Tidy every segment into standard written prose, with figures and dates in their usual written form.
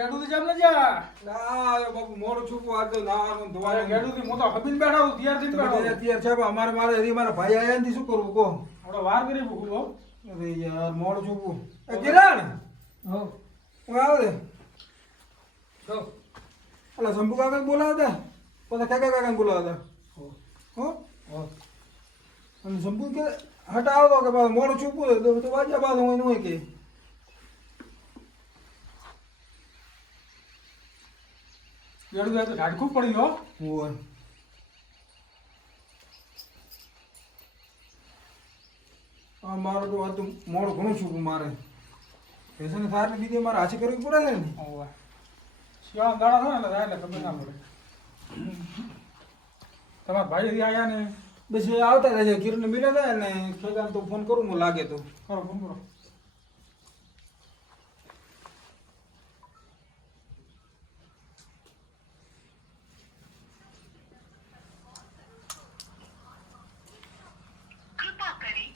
ગેડું થી જમને જા ના બાપુ મોડું છૂપું આ તો નાવાનું ધોવાનું ગેડું થી મોટો હબીન બેઠા હું તૈયાર થઈને બેઠો અત્યારે સાહેબ મારે હજી મારા ભાઈ આયા નથી શું કરવું કહો આપણે વાર કરી ભૂખું અરે યાર મોડું છૂપું કિરણ હો હું આવો દે તો અલા શંભુ કાકા બોલાવતા પછી કાકા બોલાવતા હો અને શંભુ કે હટાવો કે બાદ મોડું છૂપું તો વાજ્યા બાદ હું એનું કે ગેડું જાય તો ઝાડ ખૂબ પડી હો ઓય મારું તો આ તો મોડું ઘણું છૂપું મારે પેશન થાર લીધે મારે હાથે કરવી પડે છે ને ઓવા શિયાળા દાડા થાય એટલે જાય એટલે ખબર ના પડે તમારા ભાઈ હજી આયા ને બસ એ આવતા રહે છે કિરણ મિલે થાય ને ખેગામ તો ફોન કરું હું લાગે તો કરો ફોન કરો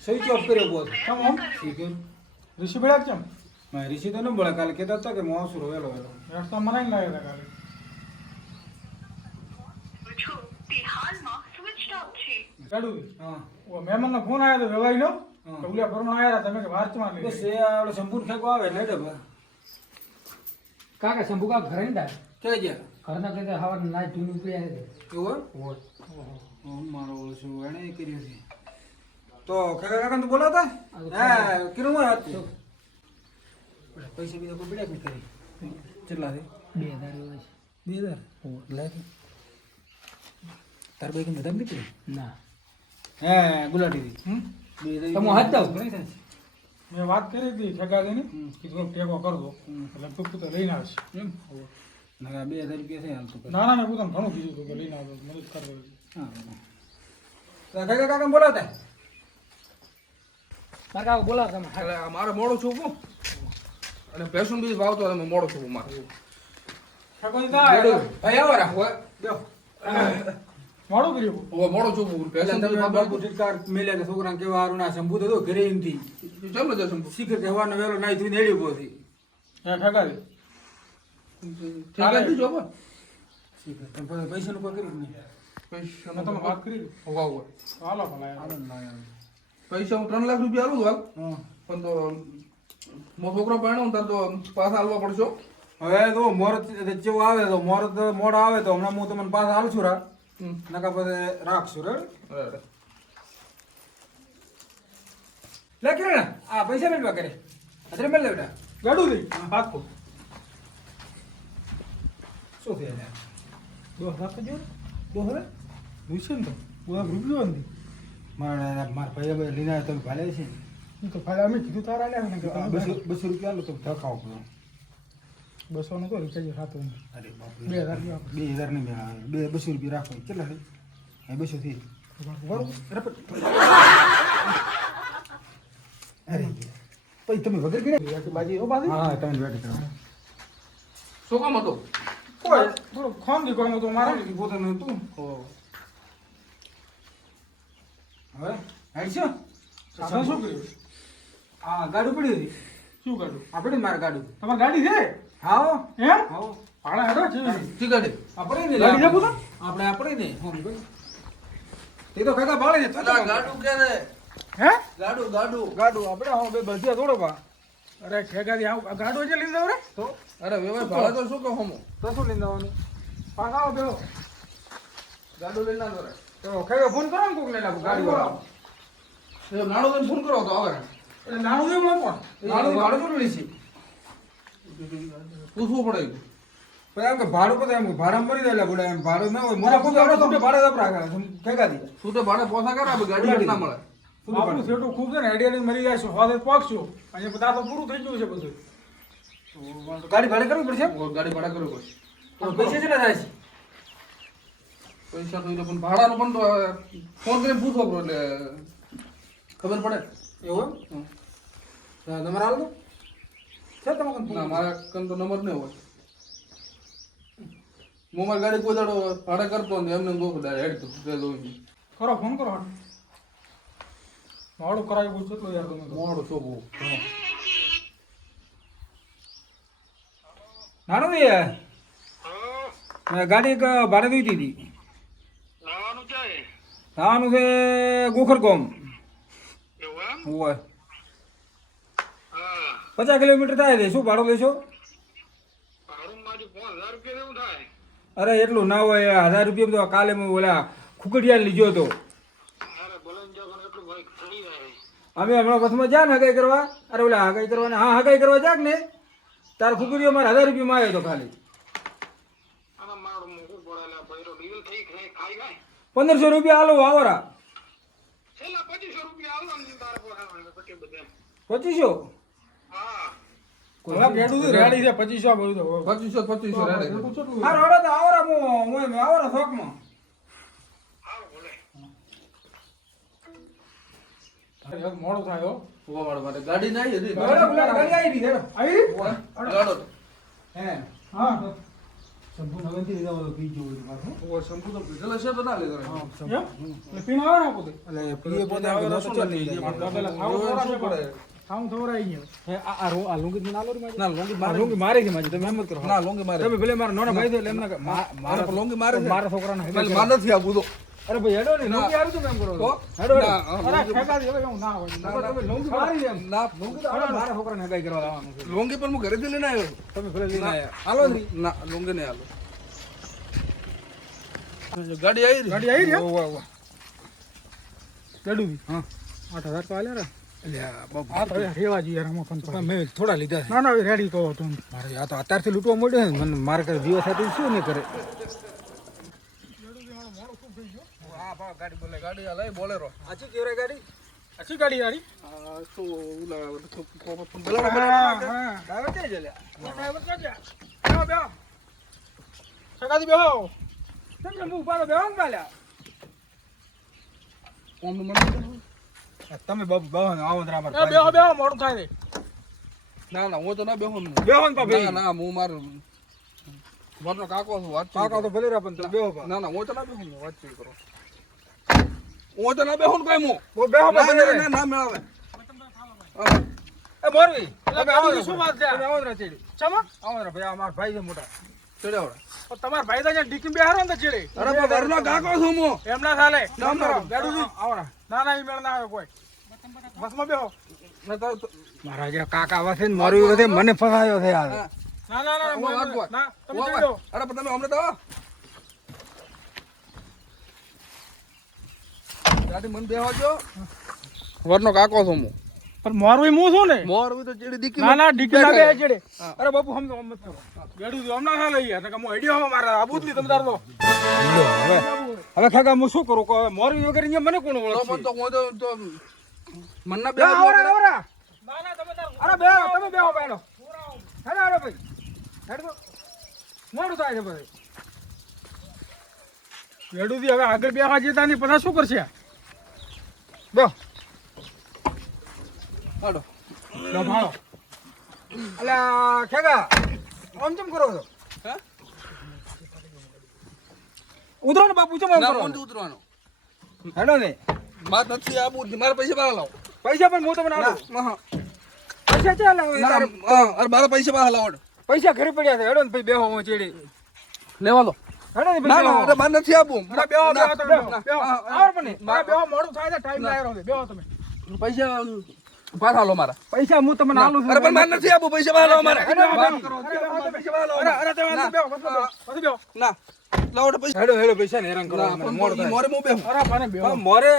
સ્વિચ ઓફ કર્યો બોલ કેમ હો ઠીક છે ઋષિ બેડા કેમ મેં ઋષિ તો ન બોલે કાલે કહેતા હતા કે મોસુર વેલો વેલો રસ્તા મનાઈ લાવ્યા હતા કાલે ગેડું હા ઓ મહેમાનનો ફોન આવ્યો તો વેવાઈનો હા. તો ઉલ્યા ફરમાન આવ્યા હતા તમે કે વાર્ચમાં લઈ બસ એ આપણે સંપૂર્ણ ખેકો આવે એટલે ડબા કાકા શંભુ કાકા ઘરે ને કે ગયા ઘરના કહેતા હવા ના ધૂન ઉપડ્યા છે એવું હોય મારો ઓળો છું એણે એ કર્યું છે તો કાકા કાકા તો બોલાવતા હા કિરણ માં હતું પૈસા બીજા કોઈ પડ્યા કરી કેટલા છે 2000 હોય 2000 લે તાર ભાઈ કે મદદ નીકળી ના હે ગુલાટી હમ 2000 તમે હાથ દો. ઘણી થાય છે. મેં વાત કરી હતી ઠેકાદીની હમ. કીધું ટેકો કરજો એટલે ટૂંકું તો લઈને આવશે એમ ના 2000 રૂપિયા છે હાલ તો ના ના મેં પોતાને ઘણું કીધું હતું કે લઈને આવજો મદદ કરજો હા તો કાકા કાકા બોલાવતા મારા કાકા બોલાવો તમે એટલે મારે મોડું છૂપું અને ભેંસું બીજું વાવતો તમે મોડું છૂપું મારે ઠેકોની થાય ભાઈ આવો રા જો મોડું કર્યું હવે મોડું છૂપું ભેંસું તમે બીજું બાપુ ઠીકાર મેલ્યા કે છોકરાને કેવા હારું ના સંભૂત હતો ઘરે એમથી ચાલો જશું શીખર કહેવાનો વેલો નાઈ ધોઈને હેડ્યો પોથી હે ઠેકાદી ઠીક દીજો પણ શીખર તમે પછી પૈસાનું કોઈ કર્યું નહીં પૈસા મેં તમે વાત કરી વાવ હાલો ભલા આનંદ ના આવે પૈસા હું 3 લાખ રૂપિયા આલું હાલ હા પણ તો મો છોકરો પહેણો તાર તો પાછા હાલવા પડશો હવે તો મોરત જેવું આવે તો મોરત મોડા આવે તો હમણાં હું તમને પાછા હાલશું રા નકા પછી રાખશું રે અરે લે કિરણ આ પૈસા મેળવા કરે અત્યારે મેળ લે બેટા ગેડું થી હાથ કો શું થયા દો હાથ જો દો હવે વિશે ને તો બોલા રૂપિયો નથી મારા ભાઈ ભાઈ લીના તમે ભાલે છે હું તો ફાયદા અમે કીધું તારા લે ને કે બસો રૂપિયા આલો તો ધકાવ પડો 200 નો તો રિચાર્જ ખાતો અરે બાપ 2000 રૂપિયા 2000 નહીં બે 200 રૂપિયા રાખો કેટલા થઈ હા 200 થઈ બરોબર અરે પછી તમે વગર ગણ્યા બાજી ઓ બાજી હા તમે વેટ કરો શું કામ હતું કોઈ થોડો ખોન દી કોમ તો મારે પોતાનું હતું હવે હાઈશો સાધન શું કર્યું આ ગાડું પડી હતી શું કાઢું આપણે મારા ગાડું તમારી ગાડી છે હાઓ એમ હાઓ ભાડા હેડો છે ઠીક છે આપણે ને ગાડી છે પોતા? આપણે આપણે ને હમ તે તો કાકા ભાળે ને તો ગાડું કે રે હે ગાડું ગાડું ગાડું આપણે હા બે બધિયા થોડો પા અરે ઠેકાથી આવ ગાડો છે લઈને જાવ રે તો અરે વેવાય ભાડે તો શું કહો હમો તો શું લઈને આવવાનું પાછા આવો બેહો ગાડું લઈને ના દોરે તો કયો ફોન કરો ને કોક લઈને આવું ગાડી વાળા એ નાણો તને ફોન કરો તો આવે એટલે નાનું દેવું ન પણ ભાડું ભાડું કેટલું લેશે પૂછવું પડે પછી એમ કે ભાડું પછી એમ ભાડા મરી જાય એટલે બધા એમ ભાડું ના હોય મોટા કોઈ આપણે છૂટે ભાડે જ રાખે ઠેકા દી શું તો ભાડે પોસા કરે આપણે ગાડી ના મળે આપણું છેટું ખૂબ છે ને આઈડિયા મરી જાય છે હોદે પગશું અને બધા તો પૂરું થઈ ગયું છે બધું ગાડી ભાડે કરવી પડશે ગાડી ભાડા કરવું પડે તો પૈસા કેટલા થાય છે પૈસા તો એટલે પણ ભાડાનું પણ તો ફોન કરીને પૂછવો પડે એટલે ખબર પડે એવું એમ તમારે હાલ દો છે તમારે ના મારા કન તો નંબર નહીં હોય હું મારી ગાડી કોઈ દાડો ભાડે કરતો ને એમને ગોખો ડાયરેક્ટ હેડ તો કરો ફોન કરો મોડું કરાવી પૂછો તો યાર તમે તો. મોડું છો બહુ નાનો ને મેં ગાડી એક ભાડે દીધી હતી. જવાનું છે ગોખરગોમ. હોય 50 કિલોમીટર થાય છે. શું ભાડું લેશો? અરે એટલું ના હોય. 1000 રૂપિયા તો કાલે હું ઓલા ખુકડિયા લીધો હતો. અમે હમણાં બસમાં જા ને હગાઈ કરવા. અરે ઓલા હગાઈ કરવાને હા હગાઈ કરવા જાક ને તાર ખુકડીઓ મારે 1000 રૂપિયામાં આવ્યો હતો ખાલી. 1500 રૂપિયા આલો આવરા. 2500 હવે બેઠું રેડી છે 2500 બોલું તો 2500 રેડે. હા રોડો તો આવરા હું આવરા શોખમાં. મોડું થાય હો. ઉભા વાળો માટે ગાડી ના આવી હતી. બરાબર ગાડી આવી ગઈ. આવી ગાડો હે હા સંપૂ નવેથી લીધા હોય પી જોવું પાછું. ઓ શંકુ તો પીધેલા છે બધા લે કરે. એટલે પીને આવે ને પોતે એટલે પીએ પોતે આવે તો ચાલ લઈ જાય. ખાવું ખવડાવી ગયો હે આ લુંગી ના લો રે ના લોંગી મારે લુંગી મારે છે માજી તમે હિંમત કરો. ના લોંગી મારે. તમે ભલે મારા નાના ભાઈ તો એટલે એમને મારા લોંગી મારે છે. મારા છોકરાને એટલે માર નથી આ બુધો. અરે ભાઈ હેડો ને લુંગી આરું તમે એમ કરો તો? હેડો ના, અરે ઠેકા દે હવે એવું ના હોય તમે લુંગી મારી એમ ના લુંગી તો આપણે મારા છોકરાને હગાઈ કરવા લાવવાનું છે. લોંગી પણ હું ઘરેથી લઈને આવ્યો. તમે ભલે લઈને આયા. હાલો ને. ના લોંગી નહીં હાલો. ગાડી આવી ગાડી આવી રહી ઓવા ઓવા ગડું હા 8000 તો આલ્યા રે એટલે આ બાપુ આ તો રેવા જોઈએ રમો ફોન પણ મેં થોડા લીધા છે. ના ના રેડી કહો તું મારે આ તો અત્યારથી લૂંટવા મળ્યો ને મને મારે કરે દિવસ સાથે શું નહીં કરે. હા ભાવ ગાડી બોલે ગાડી આ લઈ બોલેરો. આછી કેવરે ગાડી અછી ગાડી યારી આ તો ઓલા ડ્રાઈવર તે જ લ્યા. બેહો બેહો સગાદી બેહો કેમ કે હું પાડો બેહો ને પાલ્યા કોમ મને તમે બાબુ બાવો આવો ને અમાર એ બેહો બેહો મોડું થાય રે ના ના હું તો ના બેહું ને. બેહો ને બાપુ ના ના હું મારું મારો કાકો છું વાત કાકા તો ભલે રા પણ તમે બેહો બા. ના ના હું તો ના બેહું વાત કરો. હું તો ના બેહું ને કોઈ બહુ બેહો બા ભલે ના રે. ના મેળાવે. એ મોરવી એટલે ગાડી શું વાત છે તમે આવો ને રા ચેડી ચમક આવો ને ભાઈ અમાર ભાઈ છે મોટા. ચડ્યા પણ તમારા ભાઈ તો જ્યાં ડીકી બેહારો ને તો ચીડે અરે પણ ઘરનો કાકો છું હું. એમ ના ચાલે ના કરો ના ગાડું આવો ને. ના ના ઈ મેળ ના આવે કોઈ બસમાં બેહો ના તો મારા જે કાકા વસે ને મોરવી વસે મને ફસાયો છે યાર. હા. ના ના ના ઓ વાત વાત. ના તમે ઓ ચીડો વાત. અરે પણ તમે હમણાં તો આવો. ગાડી મને બેહવા જો. વરનો કાકો છું હું. પણ મોરવી હું છું ને મોર તો ચીડી દીકી ના ના ડીકી ના બે ચીડે હા. અરે બાપુ હમ તો મત કરો ગાડું તો હમણાં ચાલે યાર નકર હું આઈડિયા હો મારા આબુ જ નહીં તમે તાર તો હવે હવે કાકા હું શું કરું કહો મોરવી વગર અહીંયા મને કોણ તો ઓળખશે? પણ તો હું તો મનના બે આવરા આવરા ના ના તમે તાર અરે બેહો તમે બેહો બેડો હેડો હેડો ભાઈ હેડો તો મોડું થાય છે ભાઈ. ગાડું થી હવે આગળ બેહવા જતા નહીં પછી શું કરશે બેહો હાલો. ભાડો અલ્યા ખેગા આમ કેમ કરો છો? હે? ઉતરો ને બાપુ ચમ આમ ના કરો કોણ ઉતરવાનો. હેડો ને વાત નથી આબુ મારા પૈસા બહાર લાવો. પૈસા પણ હું તમને આલું. ના પૈસા ચાલ આવે ના, તારે અરે મારા પૈસા બહાર લાવો. પૈસા ઘરે પડ્યા છે હેડો ને ભાઈ બેહો હું ચેડી લેવા લો. હેડો ને ના ભાઈ ના અરે મારે નથી આપવું. અરે બેહો ના, બેહો તમે ના, બેહો હા, આવર પણ નહીં. અરે બેહો મોડું થાય છે ટાઈમ લાગ્યો છે બેહો તમે પૈસા બહાર હાલો મારા. પૈસા હું તમને આલું છું અરે પણ મારે નથી આપવું. પૈસા બહાર લાવો મારા. હેડો, હેડો, વાત હેડો. કરો. અરે પૈસા બહાર લાવો. અરે તમે અંદર બેહો પછી બેહો ના લાવો તો પૈસા. હેડો હેડો પૈસા ને હેરાન કરો ના મને પણ મોડું થાય. મોરે હું બેહું. અરે પાને બેહો પણ મોરે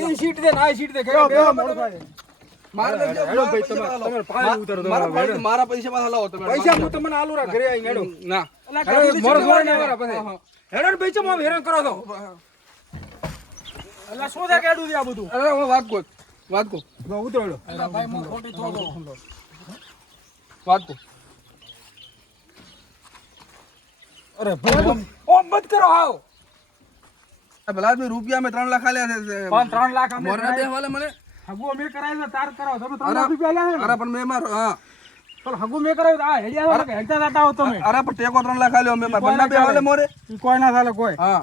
એ સીટ દે ને આ સીટ દે બેહો ખેગા બેહો બેહો મોડું થાય છે મારે નથી આપવું. હેડો ભાઈ, પૈસા બહાર લાવો. તમારે પાણી ઉતારો દો. મારા પૈસા બહાર લાવો તમે. પૈસા હું તમને આલું રા ઘરે આવીને હેડો ના હેડો મોરો મોરો ને આવરા પછી હેડો ને ભાઈ ચમ આમ હેરાન કરો છો? એટલે શું થાય ગાડું થી આ બધું અરે હું વાત કહું ઉતરો હેડો ભાઈ હું ખોટી થોડો વાત કહું. અરે ભાઈ ઓ મત કરો આવ ભલા આદમી રૂપિયા મેં 3 લાખ આલ્યા છે. પણ 3 લાખ અમે મોરના દેવાલે મને. હગુ અમે કરાવી તાર કરાવો તમે 3 લાખ રૂપિયા લ્યા અરે પણ મેં મારો હા પણ હગુ મેં કરાવી આ હેડિયા વાળા કે હેડતા જાતા હો તમે અરે પણ ટેકો 3 લાખ આલ્યો મેં મારા બંને દેવાલે મોરે. ઈ કોઈ ના ચાલે કોઈ હા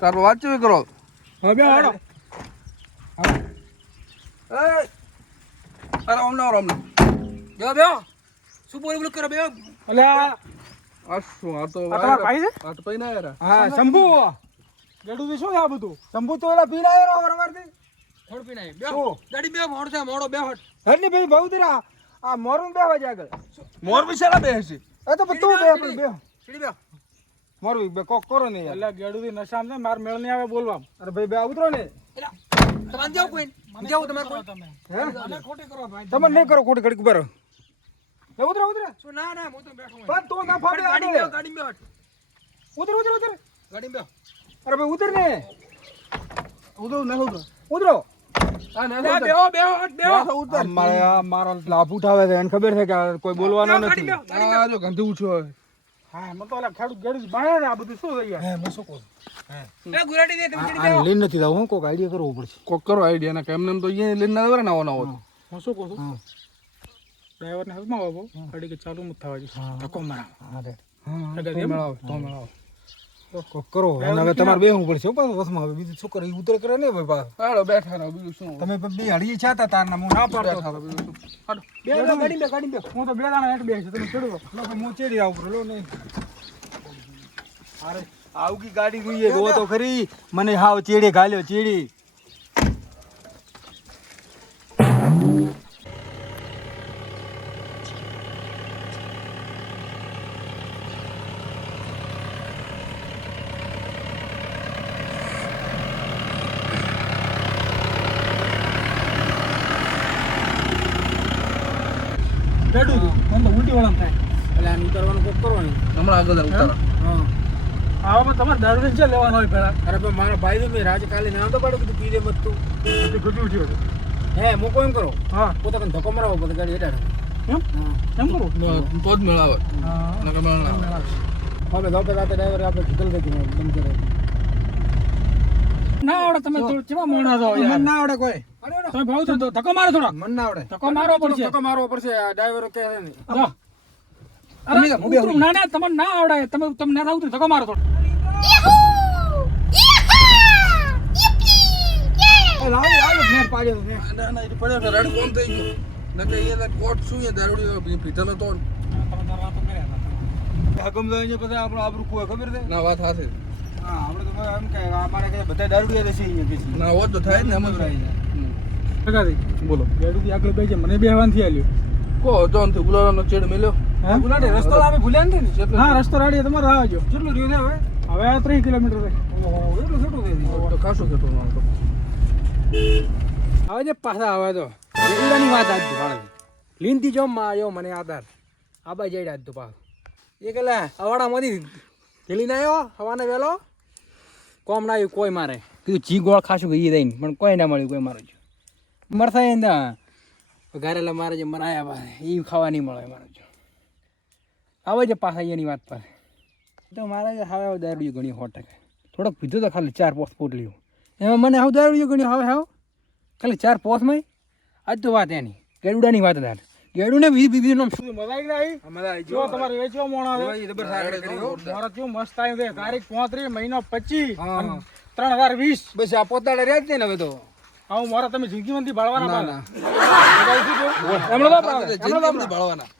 તાર વાત ચેવી કરો. હવે બેહો હેડો એ અરે અમને બેહો બેહો શું બોલ કરો બે એટલે આ આ શું આ તો તમારા ભાઈ છે? આ તો પૈના યાર હા શંભુ ગેડુથી શું છે આ બધું શંભુ તો એલા પીલા આવ્યો વરવારથી થોડ પીને શું? ગાડી બે મોડ છે મોડો બે હટ એટલે ભાઈ બહુ દીરા આ મોરું બે વાગે આગળ મોર બિચારા બેસી એ તો તું બે આપણે બે સીડી બે મોરું બે કોક કરો ને એટલે ગેડુથી નશામ ને માર મેળ નહીં આવે બોલવા અરે ભાઈ બે ઉતરો ને તમારે જાવ કોઈ જાવ તમારે કોઈ હે તમે ખોટી કરો ભાઈ તમે નહીં કરો ખોટી ઘડીક બરો ઉતરો ઉતરો શું ના ના હું તો બેઠો છું પણ તું ના ફાડે ગાડી બે ગાડી બે હટ ઉતર ઉતર ઉતર ગાડી બે અરે ભાઈ ઉતર ને ઉધો ન ઉધો ઉતરો આ ને બે બેહો બેહો હટ બેહો ઉતર મારે આ મારો લાભ ઉઠાવે છે એને ખબર છે કે આ કોઈ બોલવાનો નથી આ જો ગંધી ઉછો હા મને તો ઓલા ખેડૂત ગેડું બાય ને આ બધું શું થઈ ગયા હે હું શું કહું એ ગુરાડી દે તમે સીડી આ લીન નથી દાવ હું કોક આઈડિયા કરવો પડશે કોક કરો આઈડિયા ના કેમ તો અહીંયા લઈને ના આવે ને આવો ના હું શું કહું છું ડ્રાઈવરને હાથમાં બાબો ગાડી કે ચાલુ મત થવા જોઈએ ધક્કો મારા હા રે મેળાવ તો મેળાવ કોક કરો અને હવે તમારે બેહવું પડશે હો પાછું વસમાં હવે બીજું શું કરે ઈ ઉતરે કરે ને ભાઈ પાછું હાલો બેઠા રહો બીજું શું તમે બે હળી છાતા તારના હું ના પાડતો બેઠા રહો બીજું શું હાલો ગાડી બે હું તો બે દાણા હેઠ બેસે તમે ચડો લો તો હું ચડી આવું લો નહીં અરે આવકી ગાડી જોઈએ જો તો ખરી મને હાવ ચેડે ઘાલ્યો ચેડી બેડું મને તો ઉલટી વાળા થાય એટલે આને ઉતારવાનું કોક કરો ને હમણાં આગળ ઉતારો હા આવામાં તમારે દારૂ છે લેવાનો હોય પેલા અરે પણ મારા ભાઈ તો મેં રાજ કાલે ના તો પાડું કીધું પી દે મત તું ગજુ ઉઠ્યો હે મૂકો એમ કરો હા પોતાને ધક્કો મરાવો પછી ગાડી હેઠાડો એમ કરો તો જ મેળાવે હા નકર મેળાવે હવે ધોપે રાતે ડ્રાઈવર આપણે કીધલ દેતી બંધ કરે ના આવડે તમે તો કેવા મોણા છો યાર મને ના આવડે કોઈ તમે ભાવ તો ધક્કો મારો થોડો મને ના આવડે ધક્કો મારવો પડશે ધક્કો મારવો પડશે આ ડ્રાઈવર કહે છે ને અરે ઉતરું ના ના તમને ના આવડે તમે ના થાવ તો ધક્કો મારો થોડો લાવ લાવ મેર પાડ્યો ને ના ના એ પડ્યો રડ કોમ થઈ ગયો નકર એ કોટ શું એ દારૂડી પીધેલો તો હકમ લઈને પછી આપણો આબરૂ કોઈ ખબર છે ના વાત હાથે હા આપણે તો એમ કે અમારે કે બધા દારૂડિયા દેશે અહીંયા કે ના હોત તો થાય જ ને એમ જ ટકાથી બોલો ગાડીથી આગળ બેસી મને બેહવાનથી આલ્યો કો જોન થી ગુલારાનો ચેડ મેલ્યો હા ગુલાડે રસ્તો આપણે ભૂલ્યા નથી ને હા રસ્તો રાડીએ તમારે આવજો કેટલું રહ્યું છે હવે 3 કિલોમીટર છે ઓહો એટલું છોટું થઈ ગયું તો ખાસો ખેતો મારતો હવે જે પાછા આવે તો એની વાત આજ ભાડે લીનથી જો માં આવ્યો મને આધાર આબા જઈ આજ તો પાછો એ કેલા અવાડામાંથી થેલી ના આવ્યો હવાને વહેલો કોમ ના આવ્યું કોઈ મારે કીધું જી ગોળ ખાશું કે એ દઈને પણ કોઈ ના મળ્યું કોઈ મારું મરથા એને ઘરેલા મારે જે મરાયા પાસે એ ખાવા નહીં મળે મારે જો આવે છે પાછા એની વાત પર તો મારે હવે દારૂ ઘણી 100% થોડોક પીધું તો ખાલી 4-5 પોટલીઓ એમાં મને હવે દારૂ ઘણી હવે ખાલી 4-5 માં આજ તો વાત એની ગેડુડાની વાત હતા ગેડુને બીજું નામ શું મજા આવી ગઈ મજા આવી જો તમારે વેચવા મોણા આવે જબર સાગર કર્યો મારા કેવું મસ્ત આવ્યું છે તારીખ 35 મહિનો 25 3020 બસ આ પોતાડે રહ્યા જ ને હવે તો આવું મારા તમે જિંદગીમાંથી બાળવાના ના એમનો તો જિંદગીમાંથી ભાળવાના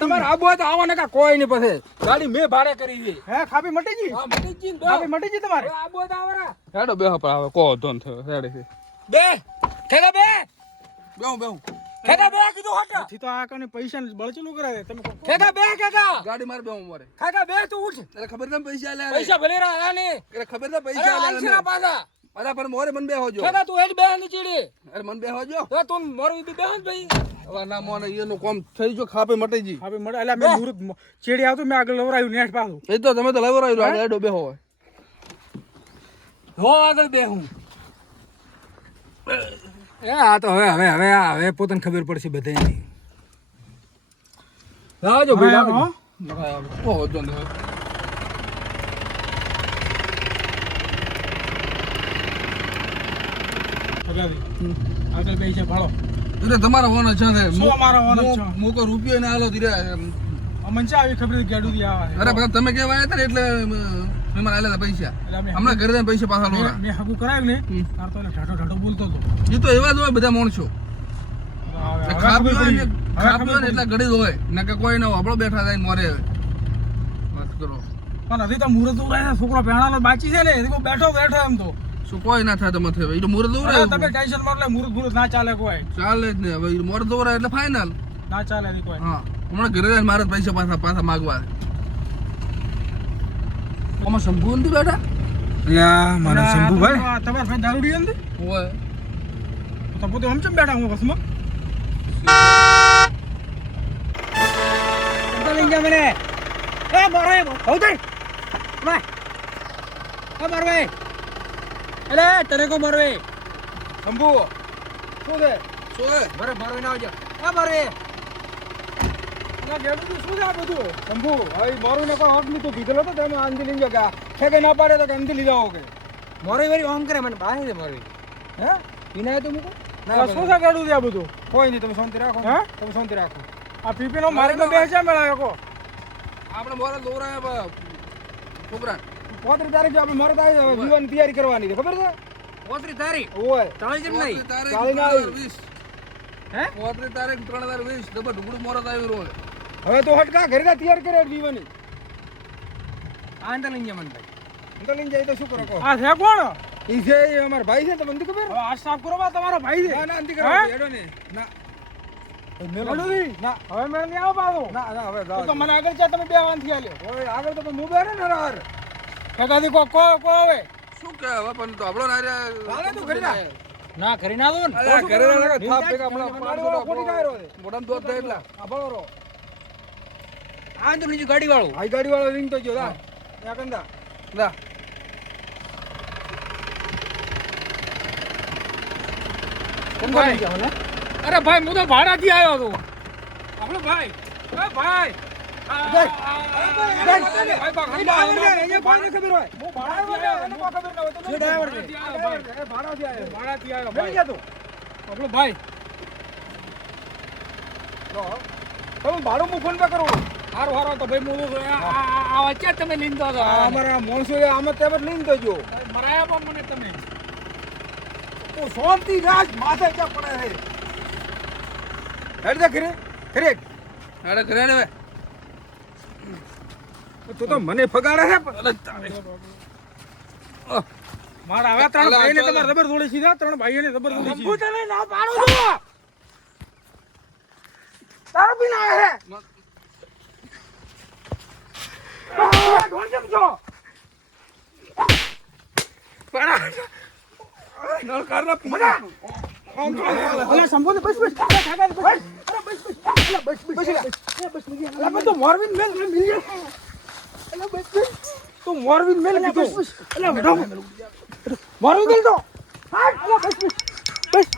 તમારે આબુ હોય તો આવો ને કા કોઈ નહીં પછી ગાડી મેં ભાડે કરી છે હે ખાપી મટી ગઈ હા મટી જ ખાપી મટી ગઈ તમારે આબુ હોય તો આવરા હેડો બેહો પર આવે કો ધોન થયો હેડે છે બે ખેગા બે બેહો બેહો ખેગા બે કીધું હટ થી તો આ કને પૈસા બળચલું કરાવે તમે ખેગા બે ખેગા ગાડી માર બેહો મારે ખેગા બે તું ઉઠ એટલે ખબર ના પૈસા લે પૈસા ભલે રહ્યા ને એટલે ખબર ના પૈસા લે આલસીના પાછા અરે પણ મોરે મન બેહો જો ખેગા તું હેડ બે ની ચીડી અરે મન બેહો જો તો તું મારું બી બેહન ભાઈ હવે ના મોને એનું કોમ થઈ જો ખાપે મટી જી ખાપી મટે એટલે મેં મુરત ચેડી આવતો મેં આગળ લવરાયું નેટ પાછું એ તો તમે તો લેવો રહ્યો હેડો બેહો હો આગળ બે હું એ આ તો હવે પોતાને ખબર પડશે બધાને લાવજો ભાઈ લાવજો કો ધોન આગળ પૈસા ભાડો એટલે તમારો ઓનો છે ને શું અમારો ઓનો છે? મોકો રૂપિયો ને આલો ધીરે અમને ચા આવી ખબર ગાડું થી આવે અરે પણ તમે કેવા આવ્યા હતા ને એટલે મેં મને આલેલા પૈસા એટલે અમે હમણાં ઘરે જઈને પૈસા પાછા લો મેં હગું કરાવ્યું ને તાર તો ઢાઢો બોલતો હતો એ તો એવા જ હોય બધા માણસો હવે ખાપ્યો હોય ને એટલે ઘડી જ હોય ને કે કોઈ ના આપણો બેઠા થાય મોરે વાત કરો પણ હજી તો મુહૂર્ત ઉરાય છોકરો પહેણાનો બાકી છે ને હજી બેઠો એમ તો શું કોઈ ના થાય તો મથે એ તો મુહૂર્ત અરે ઉરાય તમે ટેન્શન માં એટલે મુહૂર્ત ના ચાલે કોઈ ચાલે જ ને હવે મુહૂર્ત ઉરાય એટલે ફાઇનલ ના ચાલે હજી કોઈ હા હમણાં ઘરે જઈને મારે પૈસા પાછા માગવા આમાં શંભુ નથી બેઠા યા મારો શંભુભાઈ તમારા ભાઈ દારૂડી અંદર હોય તો પોતે આમ ચમ બેઠા હું બસમાં લઈ જા મને એ મારો એ હોતર ભાઈ એ મારો ભાઈ અરે તને કો મારો એ શંભુ શું છે શું હે મારો મારો ના આવજો એ મારો એ ના ગેડું શું છે આ બધું શંભુ હવે મારું ને કોઈ હક નહીં તો કીધેલો તો તમે આંધી લઈ જાઓ કે છે કે ના પાડે તો કે આંધી લઈ જાઓ કે મારો એ વળી ઓમ કરે મને બહાર દે મારો હે પીના તો મૂકો ના શું છે ગેડું છે આ બધું કોઈ નહીં તમે શાંતિ રાખો હે? તમે શાંતિ રાખો આ પીપી નો મારે તો બેસા મેળાયો કો આપણે મોરે દોરાયા છોકરા 35 તારીખ આપણે મારે તો આવી જીવવાની તૈયારી કરવાની છે ખબર છે ઓતરી તારી ઓય ચાલી જેમ નહીં ચાલી ના આવી. 2020 હે 35 તારીખ 3020 ડબલ ઢુકડું મોરત આવ્યું રોજ હવે તો હટકા ઘરે તૈયાર કરે જીવવાની આ અંદર લઈ જા મને ભાઈ તો લઈને જાય તો શું કરો કહો આ છે કોણ ઈ છે એ અમારા ભાઈ છે તમને નથી ખબર હવે આ સાફ કરો બા તમારો ભાઈ છે ના ના અંતિ હે? કરો હેડો ને ના મેલો ગેડું ના હવે મેળ નહીં આવો પાછો ના ના હવે તો જાઓ મને આગળ છે તમે બે વાંથી આલ્યો હવે આગળ તો હું બેરે ને હાર કાકાથી કો હવે શું કે હવે પણ તો આપણો ના ચાલે તું ઘરે ના ના કરી ના દો ને અલ્યા ઘરે ના લાગે થાપ ભેગા મને હમણાં મારો ખોટી કાયરો છે મોઢામાં દોત થાય એટલા આ બળો આ અંદર બીજું ગાડી વાળું આઈ ગાડી વાળો રિંગ તો જો દા યા કંદા લા ભાઈ અરે ભાઈ હું તો ભાડાથી આવ્યો છું આપણો ભાઈ એ ભાઈ ભાડું હું ફોન પે કરું હારો હારો તો ભાઈ હું આ વચ્ચે તમે લીધો છો અમારા મોણસો આમાં તેમ લઈને તો જો મરાયા પણ મને તમે તું શાંતિ રાજ માથે ક્યાં પડે છે હેડ દે ખરે ખરે અરે ઘરે ને તું તો મને ફગાડે છે મારા હવે ત્રણ ભાઈને તમારે જબર જોડી સીધા ત્રણ ભાઈઓને જબર જોડી સીધા તને ના પાડું છું તાર બી ના હે ઢોલ કેમ છો પાડા નળ કારના મજા અલા સંભોને બસ બસ અલા કાકા બસ અરે બસ બસ અલા બસ બસ બસ અલા બસ તો મોરવિન મેલ મિલ ગયા અલા બસ બસ તો મોરવિન મેલ કીધું અલા બેઠો મોરવિન મેલ તો હા અલા બસ બસ બસ